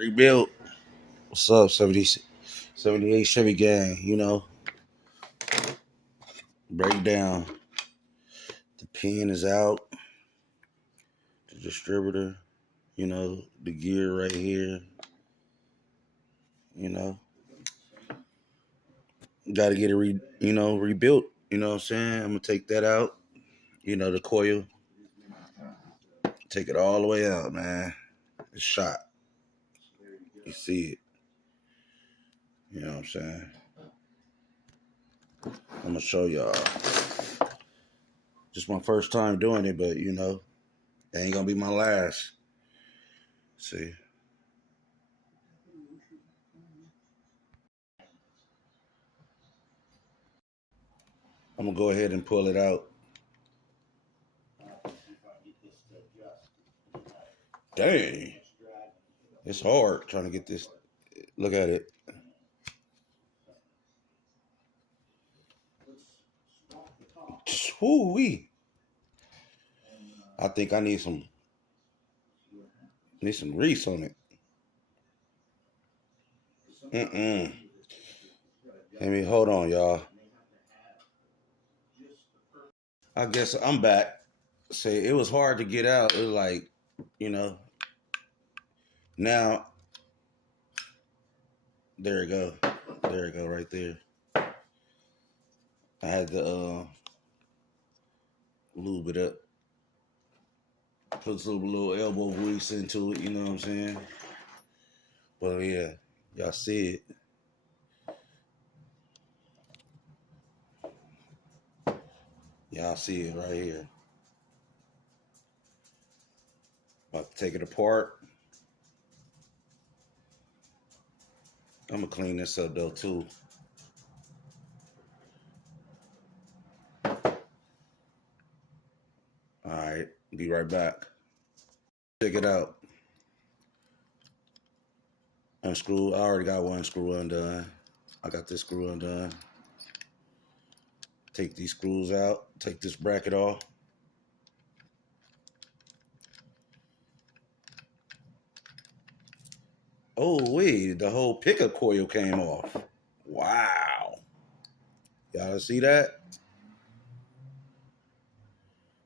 Rebuilt. What's up, 78 Chevy gang? Break down. The pin is out. The distributor, the gear right here. Got to get it rebuilt. You know what I'm saying? I'm going to take that out. The coil. Take it all the way out, man. It's shot. You see it. You know what I'm saying? I'm going to show y'all. Just my first time doing it, but, it ain't going to be my last. See? I'm going to go ahead and pull it out. Dang. It's hard trying to get this. Look at it. Woo-wee. I think I need some grease on it. Hold on, y'all. I guess I'm back. Say it was hard to get out. It was like, now there it go. There it go right there. I had to lube it up. Put some little elbow grease into it, you know what I'm saying? Well, yeah, y'all see it. Y'all see it right here. About to take it apart. I'm going to clean this up, though, too. All right, be right back. Check it out. Unscrew. I already got one screw undone. I got this screw undone. Take these screws out. Take this bracket off. Oh, wait. The whole pickup coil came off. Wow. Y'all see that?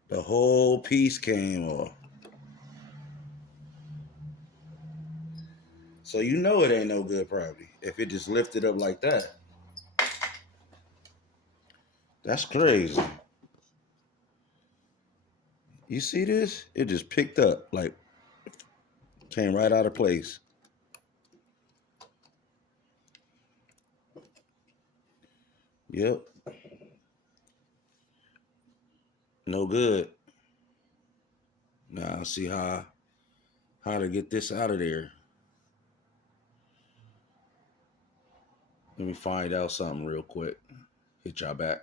The whole piece came off. So it ain't no good probably if it just lifted up like that. That's crazy. You see this? It just picked up, like came right out of place. Yep. No good. Now I see how to get this out of there. Let me find out something real quick. Hit y'all back.